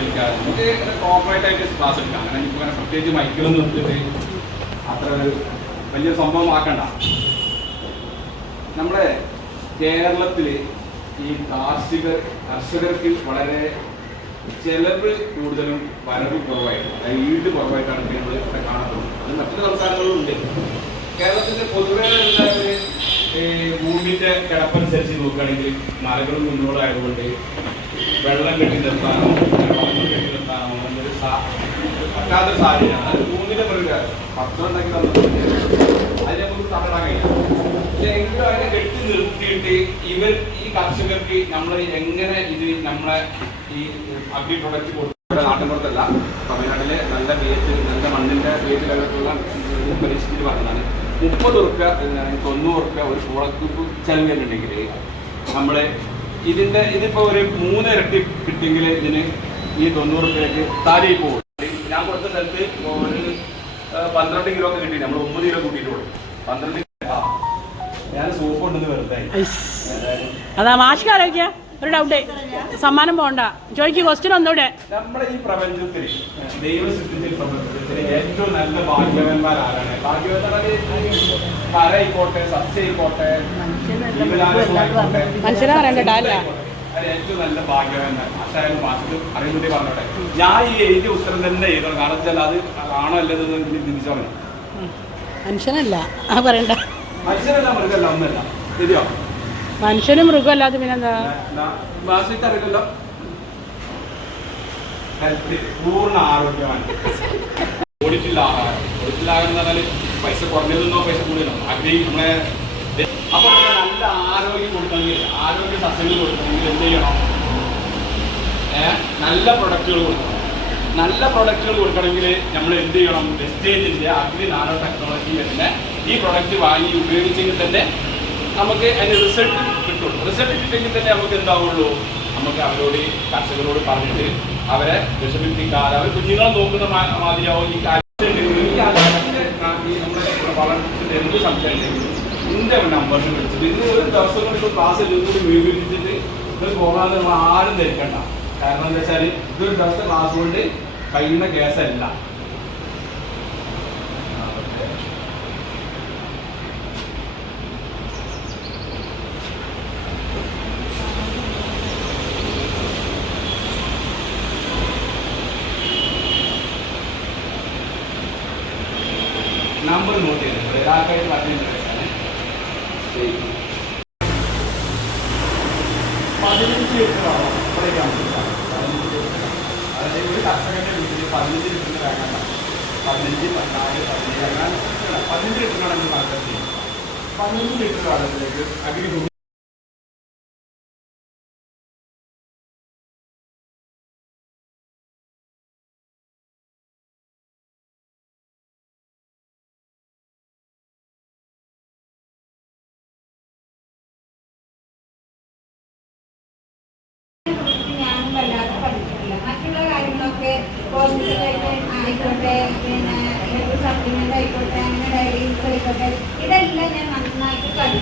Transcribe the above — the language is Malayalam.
വലിക്കാതെ നമുക്ക് കോർപ്പറേറ്റ് ആയിട്ട് ക്ലാസ് എടുക്കാം. അങ്ങനെ ഇപ്പോൾ അങ്ങനെ പ്രത്യേകിച്ച് മൈക്കിലൊന്നും എടുത്തിട്ട് അത്ര വലിയ സംഭവമാക്കണ്ട. നമ്മുടെ കേരളത്തിൽ ഈ കർഷകർക്ക് വളരെ ചെലവ് കൂടുതലും വരവ് കുറവായിട്ടും ഈട് കുറവായിട്ടാണ് നമ്മൾ ഇവിടെ കാണപ്പെടുന്നത്. അത് മറ്റു സംസ്ഥാനങ്ങളിലും ഉണ്ട്. കേരളത്തിന്റെ പൊതുവെ ഭൂമിന്റെ കിടപ്പനുസരിച്ച് നോക്കുകയാണെങ്കിൽ മലകളും കുന്നുകളും ആയതുകൊണ്ട് വെള്ളം കെട്ടി നിർത്താനോ വളങ്ങൾ കെട്ടി നിർത്താനോ എന്നൊരു പറ്റാത്തൊരു സാഹചര്യമാണ്. അത് ഭൂമിയുടെ മൃഗം ഭക്ഷണം ഉണ്ടാക്കി തന്നിട്ടുണ്ട്, അതിനെ നമുക്ക് തടയാൻ കഴിയില്ല. പക്ഷെ എങ്കിലും അതിനെ കെട്ടി നിർത്തിയിട്ട് ഈ കർഷകർക്ക് നമ്മൾ എങ്ങനെ ഇത് നമ്മളെ ഈ അഗ്രി പ്രൊഡക്റ്റ് കൊടുക്കുന്ന നാട്ടിൻപുറത്തല്ല, തമിഴ്നാട്ടിലെ നല്ല പേറ്റ് നല്ല മണ്ണിന്റെ പേറ്റ് ലെവലുള്ള പരീക്ഷിച്ചിട്ട് പറഞ്ഞതാണ് 30 ഉറുപ്പ്യ 90 ഉറുപ്പ്യ ഒരു പൂളക്ക് ചെലവ് വരുന്നുണ്ടെങ്കിൽ നമ്മൾ ഇതിപ്പോ ഒരു 3 ഇരട്ടി കിട്ടിയെങ്കിൽ ഇതിന് ഈ 90 ഉറുപ്പ്യക്ക് താഴെ പോകും. ഞാൻ കൊടുത്ത സ്ഥലത്ത് ഒരു 12 കിലോ ഒക്കെ കിട്ടി, നമ്മൾ 9 കിലോ കൂട്ടിയിട്ട് കൊടുക്കും. 12 ഞാൻ സോപ്പ് ഉണ്ടെന്ന് വെറുതെ അതാ മാഷിക്ക് ആലോചിക്ക ഒരു ഡൗട്ട്. സമ്മാനം പോണ്ട ചോദിക്ക്, ക്വസ്റ്റ്യൻ ഒന്നുകൂടെ. നമ്മുടെ ഈ പ്രപഞ്ചത്തിൽ ദൈവ സൃഷ്ടിച്ച പ്രപഞ്ചത്തിൽ ഏറ്റവും നല്ല ഭാഗ്യവാന്മാർ ആരാണ്? കരയിക്കോട്ടെ, സസ്യയിക്കോട്ടെ, മനുഷ്യനെ പറയണ്ട അല്ല, അത് ഏറ്റവും നല്ല ഭാഗ്യവാന്മാർ. പക്ഷേ മാസ്റ്റർ അറിയുന്നതേ പറഞ്ഞോട്ടെ. ഞാൻ ഈ എഴുതിയ ഉത്തരം തന്നെ എഴുതണം, കാരണം വെച്ചാൽ അത് ആണോ അല്ലെന്ന് ചിന്തിച്ചോ. മനുഷ്യനല്ല പറയണ്ട, മനുഷ്യനല്ല മൃഗമല്ല ഒന്നല്ല, ശരിയോ? മനുഷ്യനും മൃഗമല്ലാതെ പിന്നെന്താ? മാസ്റ്റർക്ക് അറിയില്ലല്ലോ. ഹെൽത്ത് പൂർണ്ണ ആരോഗ്യമാണ്. ഓടിച്ചില്ല ആഹാരം എന്ന് പറഞ്ഞാൽ പൈസ കുറഞ്ഞതെന്നോ പൈസ കൂടുതലോ അഗ്രി നമ്മളെ. അപ്പോൾ നല്ല ആരോഗ്യം കൊടുക്കണമെങ്കിൽ, ആരോഗ്യ സസ്യങ്ങൾ കൊടുക്കണമെങ്കിൽ എന്ത് ചെയ്യണം? നല്ല പ്രൊഡക്റ്റുകൾ കൊടുക്കണം. നല്ല പ്രൊഡക്റ്റുകൾ കൊടുക്കണമെങ്കിൽ നമ്മൾ എന്ത് ചെയ്യണം? വെസ്റ്റേജിൻ്റെ അഗ്രി നാനോ ടെക്നോളജി വരുന്ന ഈ പ്രൊഡക്റ്റ് വാങ്ങി ഉപയോഗിച്ചെങ്കിൽ തന്നെ നമുക്ക് അതിന് റിസൾട്ട് കിട്ടുള്ളൂ. റിസൾട്ട് കിട്ടിയെങ്കിൽ തന്നെ നമുക്ക് എന്താവുള്ളൂ? നമുക്ക് അവരോട് കർഷകരോട് പറഞ്ഞിട്ട് അവരെ വിഷമിപ്പിക്കാതെ അവർ കുഞ്ഞുങ്ങളെ നോക്കുന്ന മാതിരിയാവും ഈ കാര്യം. നമ്മുടെ വളർച്ചയുടെ എന്ത് സംശയം ഉണ്ടെങ്കിലും ഇതിൻ്റെ നമ്പറിന് വിളിച്ചിട്ട് ഇത് ഒരു ദിവസം കൊണ്ട് ക്ലാസ് എല്ലാം കൂടി വിഭജിച്ചിട്ട് ഇത് പോകാതെ നമ്മൾ ആരും ധരിക്കണ്ട. കാരണം എന്താ വെച്ചാൽ ഇതൊരു ദിവസത്തെ ക്ലാസ് കൊണ്ട് കഴിയുന്ന കേസല്ല. നമ്പർ നോട്ട് ചെയ്തിട്ടുണ്ട്, ഒരാൾക്കായിട്ട് 15 വയസ്സാണ്. 15 ലിറ്ററാണോ ഇവിടേക്കാണ്? 15 ലിറ്റർ. അതായത് ഒരു കർഷകന്റെ വീട്ടിൽ 15 ലിറ്ററിന് വേണ്ട, 15, 14, 17 അങ്ങനെ 15 ലിറ്ററിനാണെങ്കിൽ മാർക്കറ്റ് ചെയ്യും. 15 ലിറ്റർ വെള്ളത്തിലേക്ക് അഗ്രി മറ്റുള്ള കാര്യങ്ങളൊക്കെ ആയിക്കോട്ടെ, പിന്നെ സപ്ലിമെന്റ് ആയിക്കോട്ടെ, അങ്ങനെ ഡയറീസ് ആയിക്കോട്ടെ, ഇതെല്ലാം ഞാൻ നന്നായിട്ട് പഠിച്ചു.